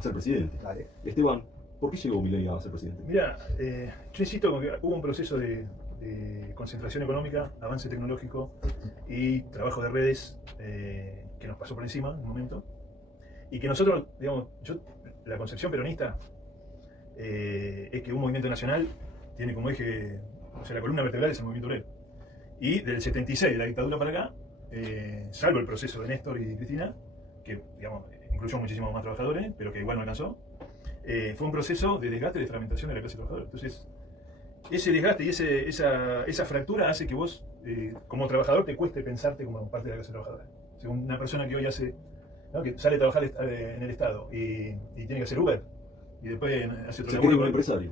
ser presidente. Dale. Esteban, ¿por qué llegó Milei a ser presidente? Mira, yo insisto con que hubo un proceso de concentración económica, avance tecnológico y trabajo de redes que nos pasó por encima en un momento. Y que nosotros, digamos, la concepción peronista es que un movimiento nacional tiene como eje, o sea, la columna vertebral es el movimiento obrero. Y del 76, de la dictadura para acá, salvo el proceso de Néstor y Cristina, que, digamos, incluyó muchísimos más trabajadores, pero que igual no alcanzó, fue un proceso de desgaste y de fragmentación de la clase trabajadora. Entonces, ese desgaste y esa fractura hace que vos, como trabajador, te cueste pensarte como parte de la clase trabajadora. O sea, una persona que hoy hace, ¿no?, que sale a trabajar en el Estado y tiene que hacer Uber, y después hace otro Se cree un laburo. empresario.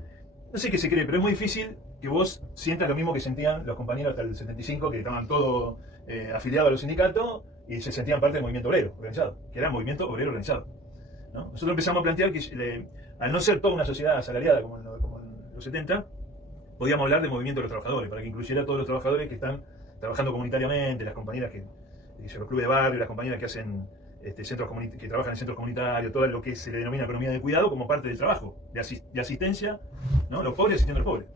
No sé qué se cree, pero es muy difícil que vos sientas lo mismo que sentían los compañeros hasta el 75, que estaban todos afiliados a los sindicatos y se sentían parte del movimiento obrero organizado, que era movimiento obrero organizado, ¿no? Nosotros empezamos a plantear que al no ser toda una sociedad asalariada como en los 70, podíamos hablar de movimiento de los trabajadores, para que incluyera a todos los trabajadores que están trabajando comunitariamente, las compañeras que los clubes de barrio, las compañeras que hacen que trabajan en centros comunitarios, todo lo que se le denomina economía de cuidado como parte del trabajo, de asistencia, ¿no? Los pobres asistiendo a los pobres.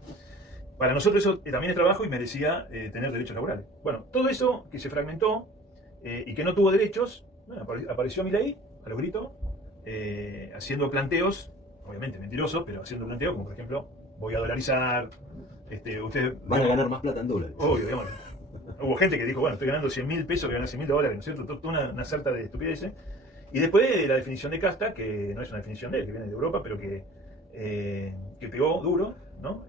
Para nosotros eso también es trabajo y merecía tener derechos laborales. Bueno, todo eso que se fragmentó y que no tuvo derechos, bueno, apareció Milei a los gritos, haciendo planteos, obviamente mentirosos, pero haciendo planteos como por ejemplo, voy a dolarizar, ustedes Van a ganar más plata en dólares. obvio, digamos. Hubo gente que dijo, bueno, estoy ganando 100.000 pesos, que ganar 100.000 dólares, ¿no es cierto? Toda una sarta de estupideces. Y después la definición de casta, que no es una definición de él, que viene de Europa, pero que pegó duro, ¿no?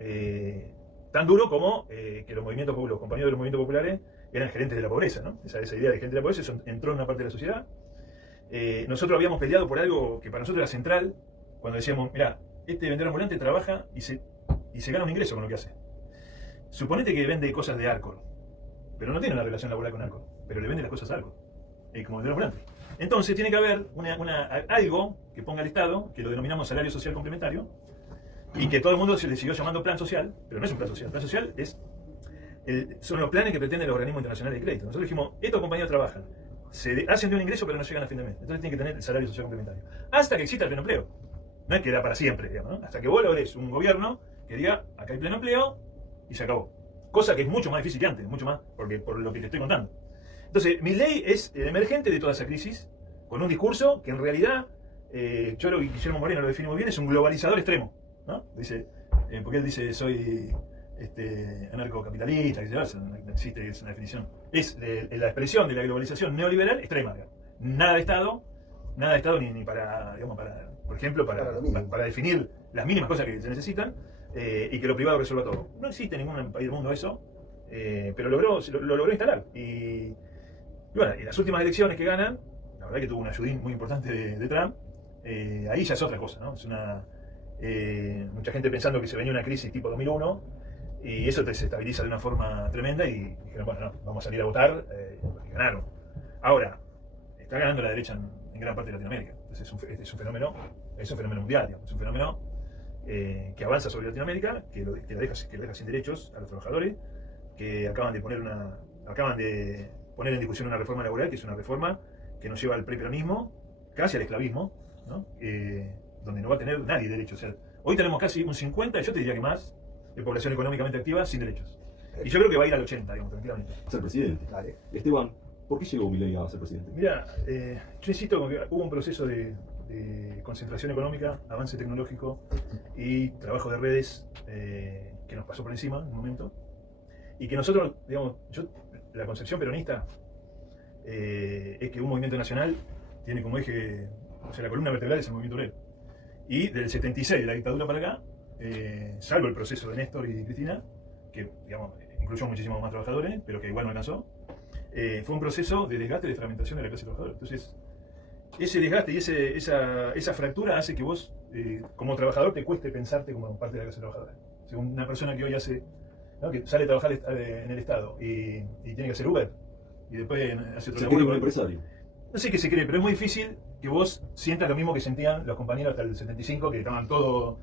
Tan duro como que los compañeros de los movimientos populares eran gerentes de la pobreza, ¿no? Esa idea de gerente de la pobreza, eso entró en una parte de la sociedad. Nosotros habíamos peleado por algo que para nosotros era central, cuando decíamos, mira, este vendedor ambulante trabaja y se gana un ingreso con lo que hace. Suponete que vende cosas de Arcor, pero no tiene una relación laboral con Arcor, pero le vende las cosas a Arcor, como vendedor ambulante. Entonces tiene que haber algo que ponga el Estado, que lo denominamos salario social complementario, y que todo el mundo se le siguió llamando plan social, pero no es un plan social. El plan social son los planes que pretenden los organismos internacionales de crédito. Nosotros dijimos, estos compañeros trabajan, se hacen de un ingreso pero no llegan a fin de mes, entonces tienen que tener el salario social complementario. Hasta que exista el pleno empleo. No es que da para siempre, digamos, ¿no? Hasta que vos logres un gobierno que diga, acá hay pleno empleo, y se acabó. Cosa que es mucho más difícil que antes, mucho más, por lo que te estoy contando. Entonces, Milei es el emergente de toda esa crisis, con un discurso que en realidad, Choro y Guillermo Moreno lo definen muy bien, es un globalizador extremo, ¿no? Dice, porque él dice, soy anarcocapitalista, que no existe esa definición. Es la expresión de la globalización neoliberal extrema, digamos. Nada de Estado ni para, digamos, por ejemplo, para definir las mínimas cosas que se necesitan, y que lo privado resuelva todo. No existe en ningún país del mundo eso, pero lo logró instalar. Y bueno, en las últimas elecciones que ganan, la verdad que tuvo un ayudín muy importante de Trump, ahí ya es otra cosa, ¿no? Es mucha gente pensando que se venía una crisis tipo 2001, y eso te desestabiliza de una forma tremenda, y dijeron, bueno, no, vamos a salir a votar, porque ganaron. Ahora, está ganando la derecha en gran parte de Latinoamérica. Entonces es un fenómeno mundial, digamos. Es un fenómeno que avanza sobre Latinoamérica, que le deja sin derechos a los trabajadores, que acaban de poner en discusión una reforma laboral, que es una reforma que nos lleva al preperonismo, casi al esclavismo, ¿no? Donde no va a tener nadie derechos. O sea, hoy tenemos casi un 50, yo te diría que más, de población económicamente activa sin derechos. Y yo creo que va a ir al 80, digamos, tranquilamente. Ser presidente. Dale. Esteban, ¿por qué llegó Milei a ser presidente? Mira, yo insisto con que hubo un proceso de concentración económica, avance tecnológico y trabajo de redes que nos pasó por encima en un momento. Y que nosotros, digamos, la concepción peronista es que un movimiento nacional tiene como eje, o sea, la columna vertebral es el movimiento obrero. Y del 76, de la dictadura para acá, salvo el proceso de Néstor y Cristina, que, digamos, incluyó muchísimos más trabajadores, pero que igual no alcanzó, fue un proceso de desgaste y de fragmentación de la clase trabajadora. Entonces, ese desgaste y esa fractura hace que vos, como trabajador, te cueste pensarte como parte de la clase trabajadora. O sea, una persona que hoy hace, ¿no?, que sale a trabajar en el Estado y tiene que hacer Uber, y después hace otro Se cree un laburo. empresario. No sé qué se cree, pero es muy difícil que vos sientas lo mismo que sentían los compañeros hasta el 75, que estaban todos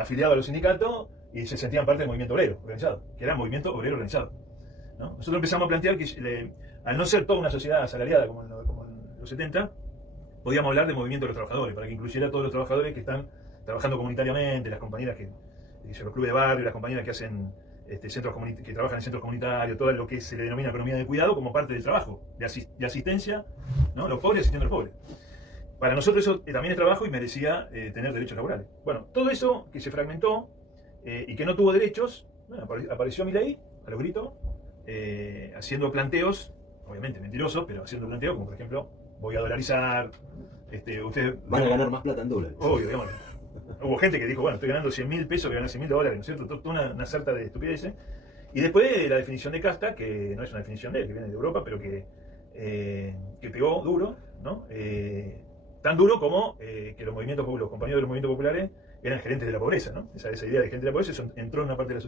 afiliados a los sindicatos y se sentían parte del movimiento obrero organizado, que era movimiento obrero organizado, ¿no? Nosotros empezamos a plantear que al no ser toda una sociedad asalariada como en los 70, podíamos hablar de movimiento de los trabajadores, para que incluyera a todos los trabajadores que están trabajando comunitariamente, las compañeras que, los clubes de barrio, las compañeras que hacen que trabajan en centros comunitarios, todo lo que se le denomina economía de cuidado como parte del trabajo, de asistencia, ¿no? Los pobres asistiendo a los pobres. Para nosotros eso también es trabajo y merecía tener derechos laborales. Bueno, todo eso que se fragmentó y que no tuvo derechos, bueno, apareció Milei a los gritos, haciendo planteos, obviamente mentirosos, pero haciendo planteos como por ejemplo, voy a dolarizar, ustedes Van a ganar más plata en dólares. obvio, digamos. Hubo gente que dijo, bueno, estoy ganando 100.000 pesos, voy a ganar 100.000 dólares, ¿no es cierto? Toda una sarta de estupideces. Y después la definición de casta, que no es una definición de él, que viene de Europa, pero que pegó duro, ¿no? Tan duro como que los compañeros de los movimientos populares eran gerentes de la pobreza, ¿no? Esa idea de gente de la pobreza entró en una parte de la sociedad.